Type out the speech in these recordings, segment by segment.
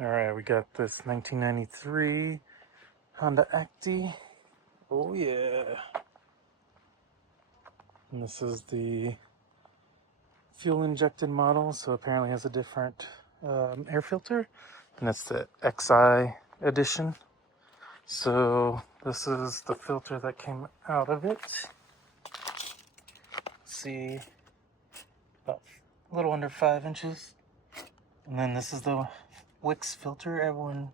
Alright, we got this 1993 Honda Acty. Oh yeah. And this is the fuel injected model, so apparently has a different air filter. And it's the XI edition. So this is the filter that came out of it. See, about a little under 5 inches. And then this is the WIX filter everyone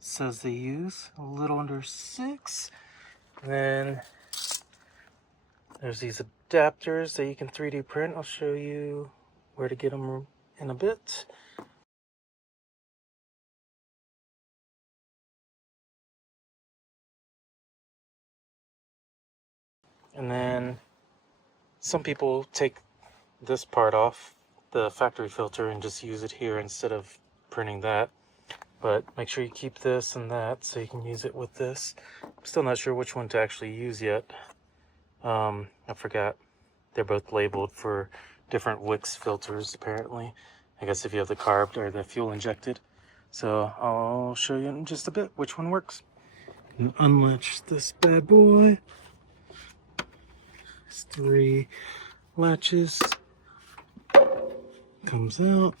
says they use, a little under 6. And then there's these adapters that you can 3D print. I'll show you where to get them in a bit. And then some people take this part off, the factory filter, and just use it here instead of printing that. But make sure you keep this and that so you can use it with this. I'm still not sure which one to actually use yet. I forgot. They're both labeled for different WIX filters, apparently. I guess if you have the carb or the fuel injected. So I'll show you in just a bit which one works. And unlatch this bad boy. There's 3 latches. Comes out.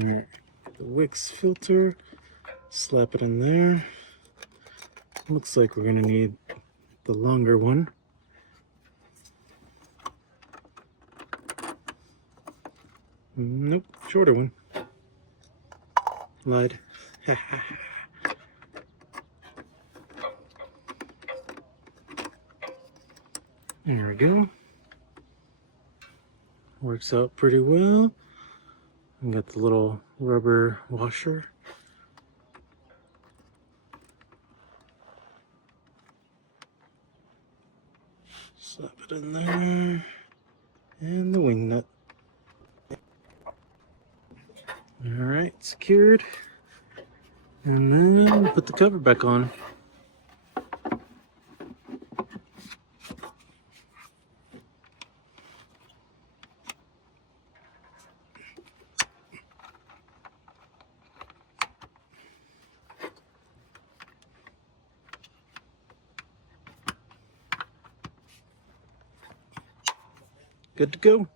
Alright, the WIX filter. Slap it in there. Looks like we're gonna need the longer one. Nope, shorter one. Lied. There we go. Works out pretty well. And got the little rubber washer. Slap it in there. And the wing nut. Alright, secured. And then put the cover back on. Good to go.